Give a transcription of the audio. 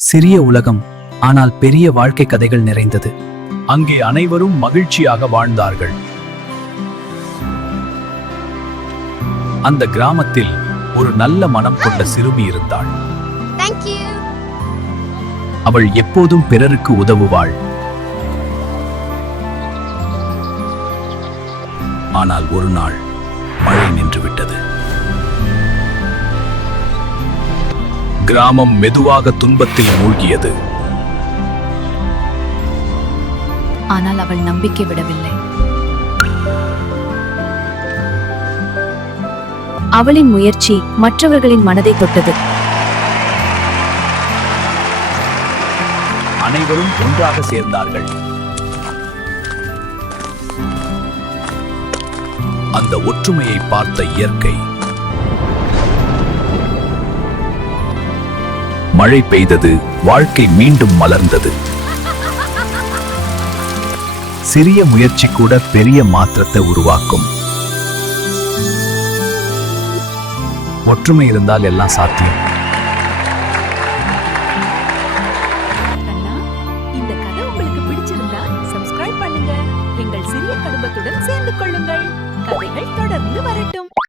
சிறிய உலகம், ஆனால் பெரிய வாழ்க்கை கதைகள் நிறைந்தது. அங்கே அனைவரும் மகிழ்ச்சியாக வாழ்ந்தார்கள். அந்த கிராமத்தில் ஒரு நல்ல மனம் கொண்ட சிறுமி இருந்தாள். அவள் எப்போதும் பிறருக்கு உதவுவாள். ஆனால் ஒரு நாள் மழை நின்றுவிட்டது. கிராமம் மெதுவாக துன்பத்தில் மூழ்கியது. ஆனால் அவள் நம்பிக்கை விடவில்லை. அவளின் முயற்சி மற்றவர்களின் மனதை தொட்டது. அனைவரும் ஒன்றாக சேர்ந்தார்கள். அந்த ஒற்றுமையை பார்த்த இயற்கை மழை பெய்தது. வாழ்க்கை மீண்டும் மலர்ந்தது. சிறிய முயற்சி கூட பெரிய மாற்றத்தை உருவாக்கும். ஒற்றுமை இருந்தால் எல்லாம் சாத்தியம். இந்த கதை உங்களுக்கு பிடிச்சிருந்தா சப்ஸ்கிரைப் பண்ணுங்க. எங்கள் சிறிய குடும்பத்துடன் சேர்ந்து கொள்ளுங்கள். கதைகள் தொடர்ந்து வரட்டும்.